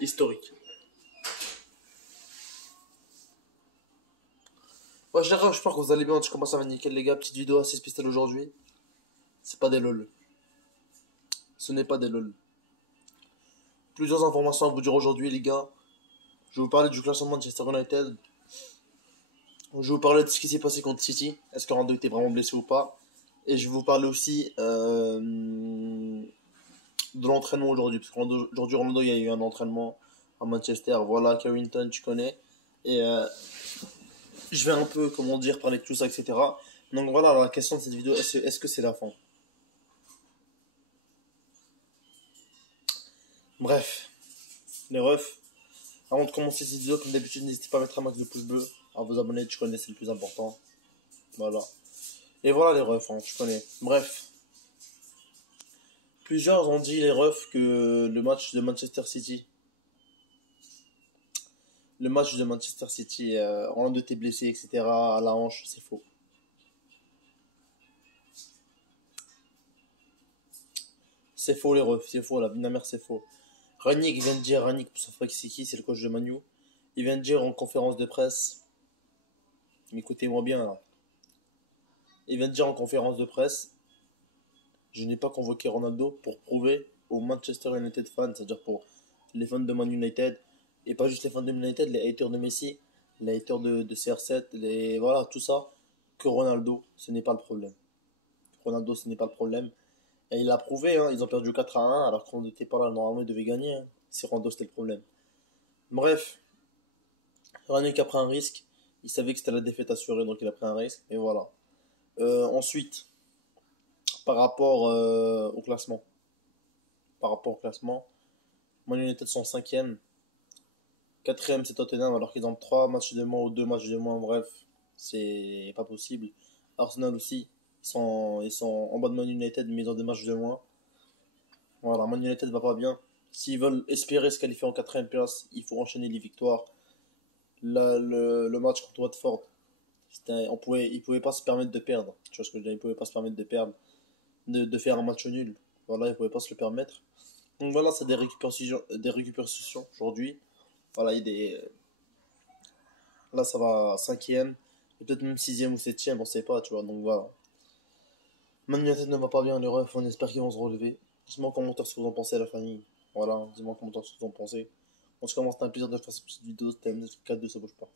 historique. Ouais, j'espère que vous allez bien. Je commence à va nickel, les gars. Petite vidéo assez spéciale aujourd'hui. C'est pas des lol. Ce n'est pas des lol. Plusieurs informations à vous dire aujourd'hui, les gars. Je vais vous parler du classement de Manchester United. Je vais vous parler de ce qui s'est passé contre City. Est-ce que Ronaldo était vraiment blessé ou pas? Et je vais vous parler aussi de l'entraînement aujourd'hui. Parce qu'aujourd'hui, Ronaldo, il y a eu un entraînement à Manchester. Voilà, Carrington, tu connais. Et je vais un peu, comment dire, parler de tout ça, etc. Donc voilà, la question de cette vidéo, est-ce que c'est la fin? Bref, les refs. Avant de commencer cette vidéo, comme d'habitude, n'hésitez pas à mettre un max de pouces bleus, à vous abonner, tu connais, c'est le plus important. Voilà. Et voilà les refs, hein, tu connais. Bref. Plusieurs ont dit, les refs, que le match de Manchester City, Ronaldo était blessé, etc., à la hanche, c'est faux. C'est faux les refs, c'est faux, la vie de la mère, c'est faux. Ranick vient de dire, Ranick, pour son frère, c'est qui? C'est le coach de Manu. Il vient de dire en conférence de presse, mais écoutez-moi bien là. Il vient de dire en conférence de presse, je n'ai pas convoqué Ronaldo pour prouver aux Manchester United fans, c'est-à-dire pour les fans de Man United, et pas juste les fans de Man United, les haters de Messi, les haters de CR7, voilà, tout ça, que Ronaldo, ce n'est pas le problème. Ronaldo, ce n'est pas le problème. Et il a prouvé, hein, ils ont perdu 4-1, alors qu'on n'était pas là, normalement ils devaient gagner, hein, si Ronaldo c'était le problème. Bref, Ranick a pris un risque, il savait que c'était la défaite assurée, donc il a pris un risque, et voilà. Ensuite, par rapport au classement. Par rapport au classement, Man United sont 5e. 4e, c'est Tottenham, alors qu'ils ont 3 matchs de moins ou 2 matchs de moins. Bref, c'est pas possible. Arsenal aussi, ils sont en bas de Man United, mais ils ont des matchs de moins. Voilà, Man United va pas bien. S'ils veulent espérer se qualifier en 4e place, il faut enchaîner les victoires. Là, le match contre Watford, ils pouvaient pas se permettre de perdre. Tu vois ce que je veux dire? Ils pouvaient pas se permettre de perdre, de faire un match nul. Voilà, ils pouvaient pas se le permettre. Donc voilà, c'est des récupérations aujourd'hui. Voilà, là ça va 5e, et peut-être même 6e ou 7e, on sait pas, tu vois. Donc voilà. Man United ne va pas bien, les refs, on espère qu'ils vont se relever. Dites-moi en commentaire ce que vous en pensez, la famille. Voilà, dites-moi en commentaire ce que vous en pensez. On se commence, c'était un plaisir de faire cette petite vidéo, c'était M4 de ça bouge pas.